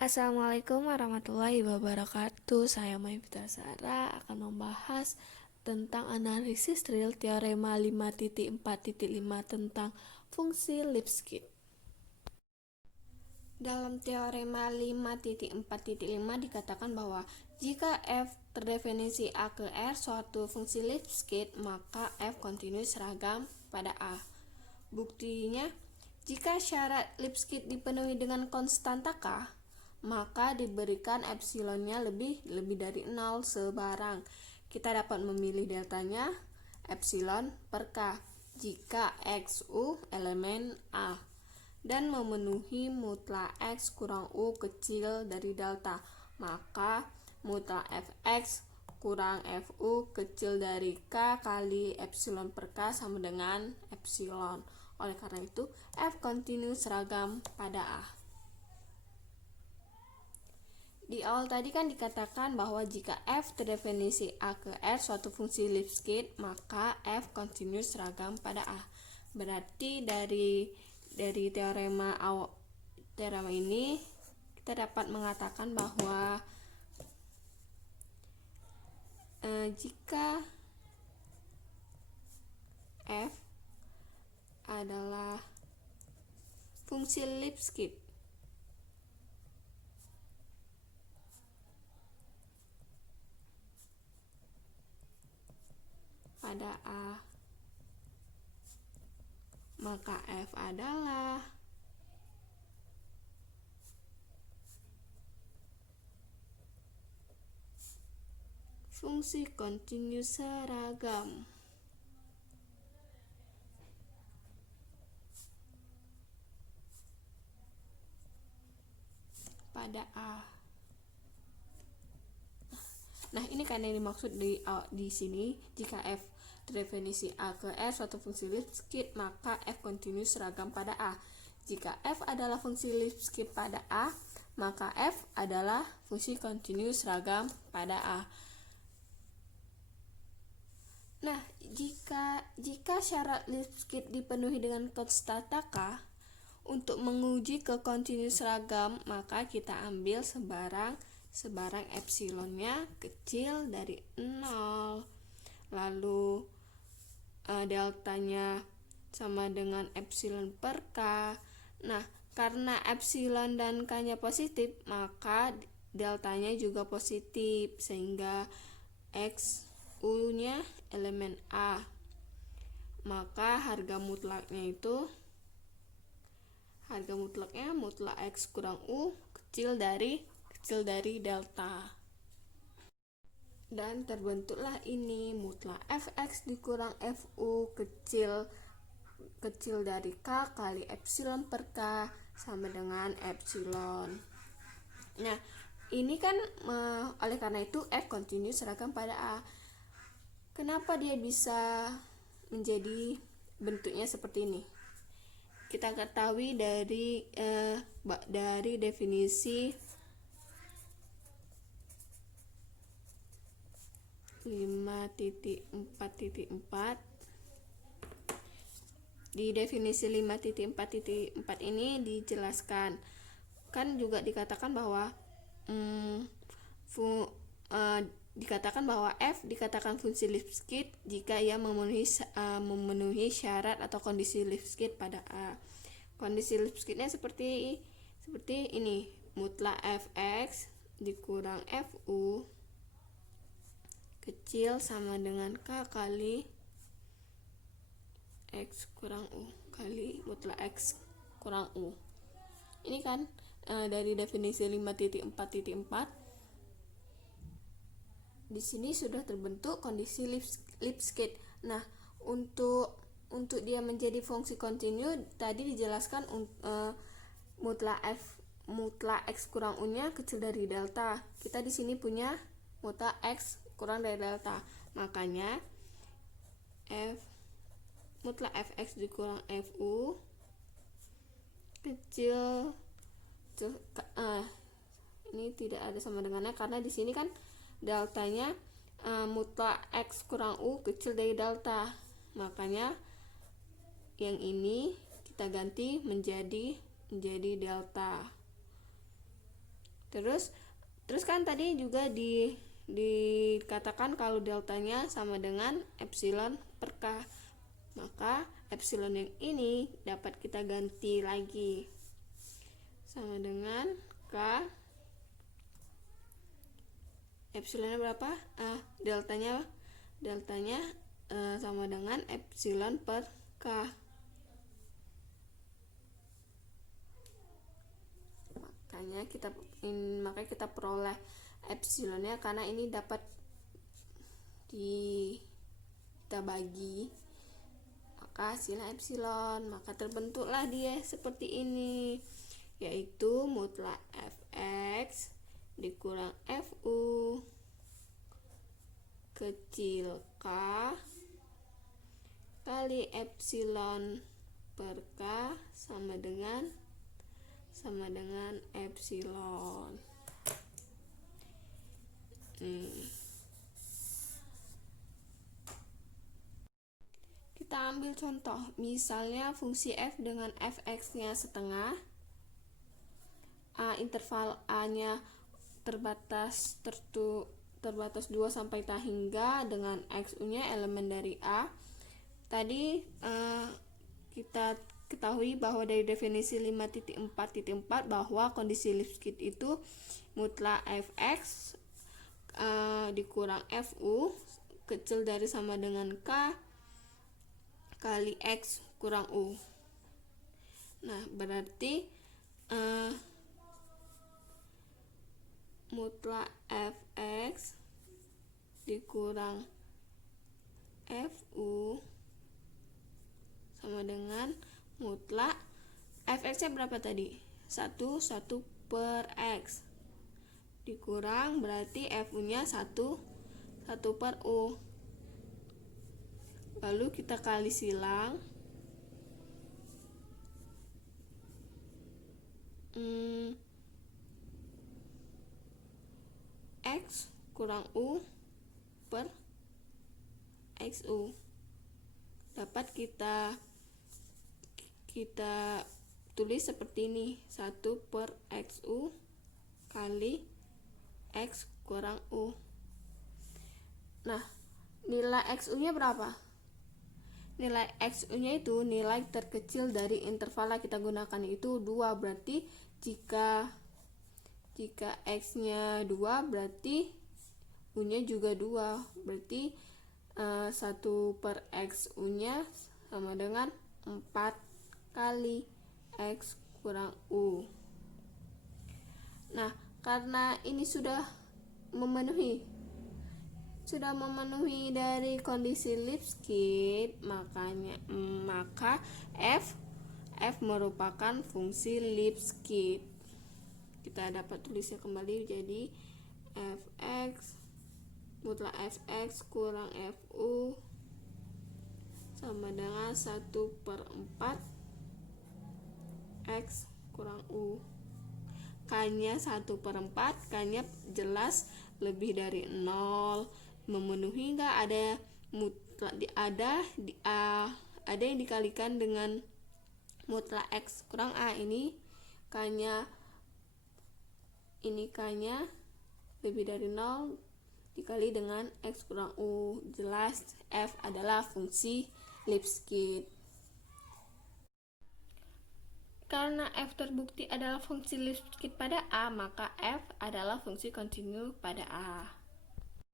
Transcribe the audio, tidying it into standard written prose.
Assalamualaikum warahmatullahi wabarakatuh. Saya Maifita Sara akan membahas tentang analisis real teorema 5.4.5 tentang fungsi Lipschitz. Dalam teorema 5.4.5 dikatakan bahwa jika f terdefinisi A ke R suatu fungsi Lipschitz, maka f kontinus seragam pada A. Buktinya, jika syarat Lipschitz dipenuhi dengan konstanta K, maka diberikan epsilonnya lebih dari 0 sebarang. Kita dapat memilih deltanya epsilon per K jika XU elemen A dan memenuhi mutlak X kurang U kecil dari delta, maka mutlak Fx kurang Fu kecil dari K kali epsilon per K sama dengan epsilon. Oleh karena itu, F kontinus seragam pada A. Di awal tadi kan dikatakan bahwa jika f terdefinisi A ke R suatu fungsi Lipschitz, maka f kontinus seragam pada A. Berarti dari teorema ini kita dapat mengatakan bahwa jika f adalah fungsi Lipschitz pada A, maka f adalah fungsi kontinus seragam pada A. Nah, ini kan yang dimaksud di sini, jika f terdefinisi A ke R suatu fungsi Lipschitz, maka f kontinus seragam pada A. Jika f adalah fungsi Lipschitz pada A, maka f adalah fungsi kontinus seragam pada A. Nah, jika syarat Lipschitz dipenuhi dengan konstanta K, untuk menguji ke kontinus seragam, maka kita ambil sebarang epsilonnya kecil dari 0. Lalu deltanya sama dengan epsilon per K. Nah, karena epsilon dan K-nya positif, maka deltanya juga positif, sehingga X U-nya elemen A. Maka harga mutlaknya mutlak X kurang U kecil dari delta. Dan terbentuklah ini mutlak Fx dikurang Fu kecil dari K kali epsilon per K sama dengan epsilon. Nah, ini kan oleh karena itu F kontinus seragam pada A. Kenapa dia bisa menjadi bentuknya seperti ini? Kita ketahui dari definisi 5.4.4. Di definisi 5.4.4 ini dijelaskan, kan juga dikatakan bahwa dikatakan bahwa f dikatakan fungsi Lipschitz jika ia memenuhi syarat atau kondisi Lipschitz pada A. Kondisi Lipschitz-nya seperti ini, mutlak Fx dikurang Fu kecil sama dengan K kali X kurang U kali mutlak X kurang U. Ini kan dari definisi 5.4.4. Di sini sudah terbentuk kondisi Lipschitz. Nah, untuk dia menjadi fungsi kontinu tadi dijelaskan mutlak X kurang U-nya kecil dari delta. Kita di sini punya mutlak X kurang dari delta. Makanya mutlak Fx dikurang Fu kecil ini tidak ada sama dengannya karena di sini kan deltanya mutlak X kurang U kecil dari delta. Makanya yang ini kita ganti menjadi delta. Terus kan tadi juga dikatakan kalau deltanya sama dengan epsilon per K. Maka epsilon yang ini dapat kita ganti lagi sama dengan K. Epsilonnya berapa? Deltanya sama dengan epsilon per K. Makanya kita peroleh epsilonnya karena ini dapat kita bagi, maka hasilnya epsilon. Maka terbentuklah dia seperti ini, yaitu mutlak fx dikurang fu kecil k kali epsilon per k sama dengan epsilon. Kita ambil contoh, misalnya fungsi f dengan fx-nya setengah, interval a-nya terbatas 2 sampai tak hingga dengan x-nya elemen dari a. Tadi kita ketahui bahwa dari definisi 5.4.4 bahwa kondisi Lipschitz itu mutlak fx dikurang fu kecil dari sama dengan k kali x kurang u. Nah, berarti mutlak fx dikurang fu sama dengan mutlak fx-nya berapa tadi? 1 per x dikurang berarti fu-nya 1 per u. Lalu kita kali silang. X kurang U per XU dapat kita tulis seperti ini, 1 per XU kali X kurang U. Nah, nilai XU nya berapa? Nilai XU nya itu nilai terkecil dari interval yang kita gunakan itu 2. Berarti jika X nya 2 berarti U nya juga 2. Berarti 1 per XU nya sama dengan 4 kali X kurang U. Nah, karena ini sudah memenuhi dari kondisi Lipschitz, maka f merupakan fungsi Lipschitz. Kita dapat tulisnya kembali jadi fx mutlak fx kurang fu sama dengan 1 per 4 x kurang u. K-nya 1 per 4, K-nya jelas lebih dari 0. Memenuhi nggak? Ada yang dikalikan dengan mutlak x kurang a. Ini K-nya lebih dari 0 dikali dengan x kurang u. Jelas f adalah fungsi Lipschitz. Karena f terbukti adalah fungsi Lipschitz pada a, maka f adalah fungsi kontinu pada a.